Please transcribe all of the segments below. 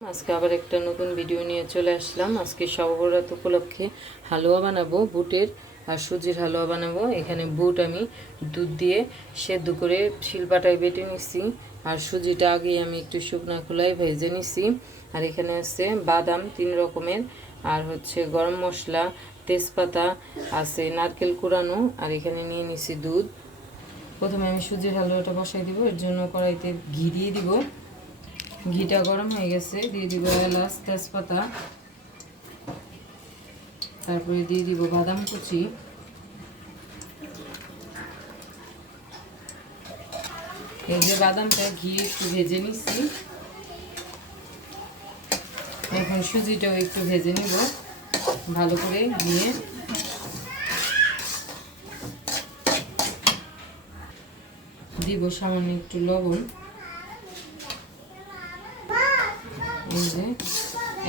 আজকে আবার একটা নতুন ভিডিও নিয়ে চলে আসলাম। আজকে শবে উপলক্ষে হালুয়া বানাবো, বুটের আর সুজির হালুয়া বানাবো। এখানে বুট আমি দুধ দিয়ে সেদ্ধ করে শিলপাটায় বেটে নিছি, আর সুজিটা আগে আমি একটু শুকনা খোলায় ভেজে নিছি। আর এখানে আছে বাদাম 3 রকমের, আর হচ্ছে গরম মশলা, তেজপাতা আছে, নারকেল কুড়ানো, আর এখানে নিয়ে নিছি দুধ। প্রথমে আমি সুজির হালুয়াটা বসাই দিব। এর জন্য কড়াইতে ঘি দিয়ে দিব। ঘিটা গরম হয়ে গেছে, দিয়ে দিব এলাচ, তেজপাতা, তারপরে দিয়ে দিব বাদাম কুচি। এই যে বাদামটা ঘি একটু ভেজে নিচ্ছি। এখন সুজিটাও একটু ভেজে নিব ভালো করে দিয়ে। দিব সামান্য একটু লবণ। এই যে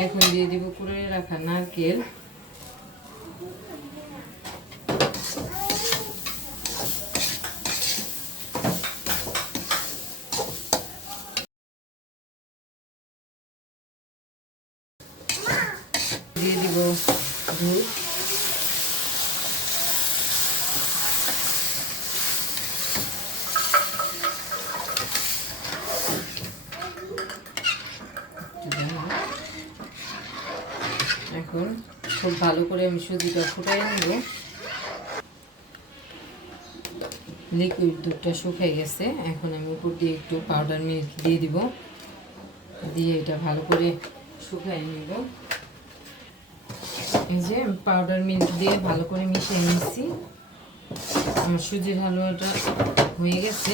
এখন দিয়ে দিব কুড়ে রাখা নারকেল। দিয়ে দিব দুধ। এখন খুব ভালো করে আমি সুজিটা ফুটাই নেব। লিকুইড দুধটা শুকিয়ে গেছে। এখন আমি উপর দিয়ে একটু পাউডার মিল্ক দিয়ে দিব, দিয়ে এটা ভালো করে শুকাই নেব। এই যে পাউডার মিল্ক দিয়ে ভালো করে মিশিয়ে নিচ্ছি। আমার সুজির হালুয়াটা হয়ে গেছে,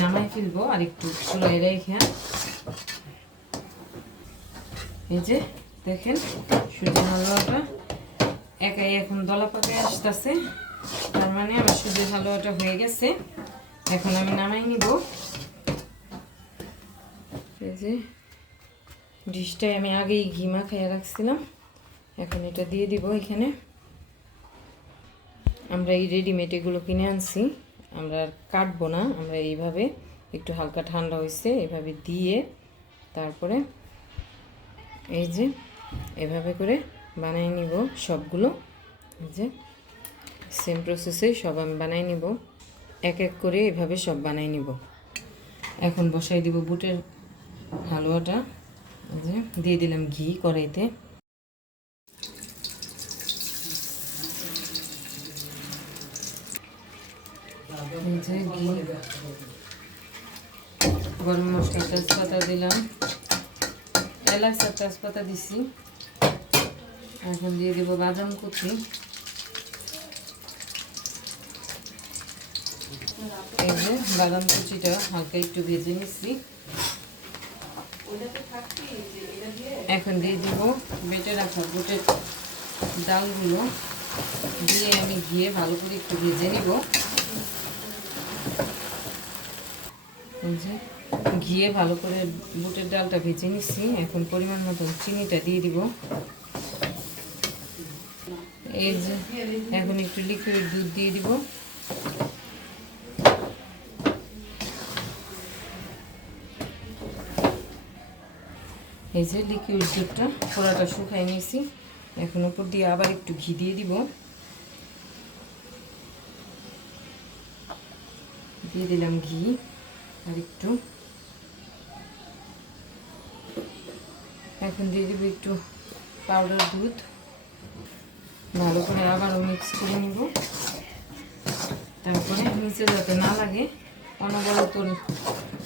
নামাই ফেলবো আর একটু চুলায় রেখে। এই যে দেখেন সুজির হালুয়াটা একাই এখন দলা পাকায় আসতেছে, তার মানে আমার সুজির হালুয়াটা হয়ে গেছে। এখন আমি নামাই নিব। এই যে ডিশটায় আমি আগেই ঘি মাখাইয়া রাখছিলাম, এখন এটা দিয়ে দিব এখানে। আমরা এই রেডিমেড এগুলো কিনে আনছি, আমরা আর কাটবো না। আমরা এইভাবে একটু হালকা ঠান্ডা হয়েছে এভাবে দিয়ে তারপরে এই যে এভাবে করে বানাই নিব সবগুলো। এই যে সেম প্রসেসে সব আমি বানাই নিব, এক এক করে এভাবে সব বানাই নিব। এখন বসাই দিব বুটের হালুয়াটা। এই যে দিয়ে দিলাম ঘি কড়াইতে। ঘি, গরম মশলা, তেজপাতা দিলাম, এলাচ আর তেজপাতা দিছি। এখন দিয়ে দিব বাদাম কুচি। এই যে বাদাম কুচিটা হালকা একটু ভেজে নিচ্ছি। এখন দিয়ে দিব বেটে রাখা বুটের ডালগুলো, দিয়ে আমি ঘিয়ে ভালো করে একটু ভেজে নিব। ঘিয়ে ভালো করে বুটের ডালটা ভেজে নিচ্ছি। এখন পরিমাণ মতো চিনিটা দিয়ে দিব। এই যে এখন একটু লিকুইড দুধ দিয়ে দিব। এই যে লিকুইড দুধটা পুরোটা শুকাই নিয়েছি। এখন উপর দিয়ে আবার একটু ঘি দিয়ে দিব। দিয়ে দিলাম ঘি আর একটু। এখন দিয়ে দিব একটু পাউডার দুধ। ভালো করে আবারও মিক্স করে নিব। তারপরে নিচে যাতে না লাগে অনবরত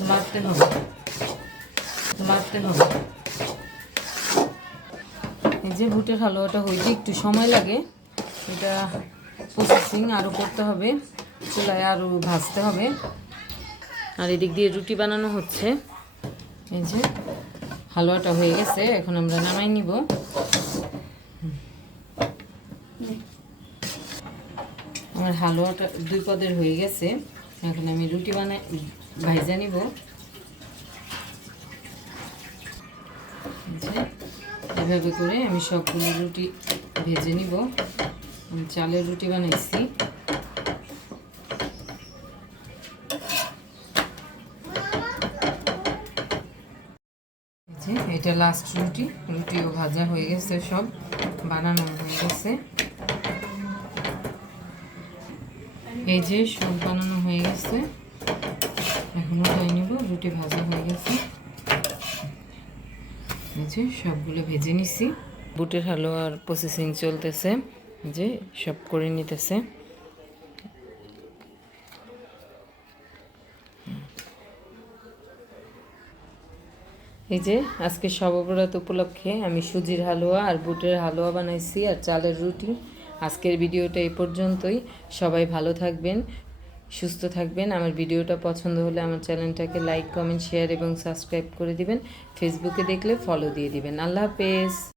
লাড়তে হবে। এই যে বুটের হালুয়াটা হইতে একটু সময় লাগে, এটা প্রসেসিং আরও করতে হবে, চুলায় আরও ভাজতে হবে। আর এদিক দিয়ে রুটি বানানো হচ্ছে। এই যে হালুয়াটা হয়ে গেছে, এখন আমরা নামাই নিব। আমার হালুয়াটা 2 পদের হয়ে গেছে। এখন আমি রুটি ভাজা নিব। এভাবে করে আমি সবগুলো রুটি ভেজে নিব। আমি চালের রুটি বানাইছি। এই যে এটা লাস্ট রুটি, রুটিও ভাজা হয়ে গেছে, সব বানানো হয়ে গেছে। এই যে সব বানানো হয়ে গেছে, এখন উঠাই নেব। রুটি ভাজা হয়ে গেছে, এই যে সবগুলো ভেজে নিছি। বুটের হালুয়ার প্রসেসিং চলতেছে, যে সব করে নিতেছে। এই যে আজকে শবে-বরাত উপলক্ষে আমি সুজির হালুয়া আর বুটের হালুয়া বানাইছি আর চালের রুটি। আজকের ভিডিওটা এই পর্যন্তই। সবাই ভালো থাকবেন, সুস্থ থাকবেন। আমার ভিডিওটা পছন্দ হলে আমার চ্যানেলটাকে লাইক, কমেন্ট, শেয়ার এবং সাবস্ক্রাইব করে দিবেন। ফেসবুকে দেখলে ফলো দিয়ে দিবেন। আল্লাহ হাফেজ।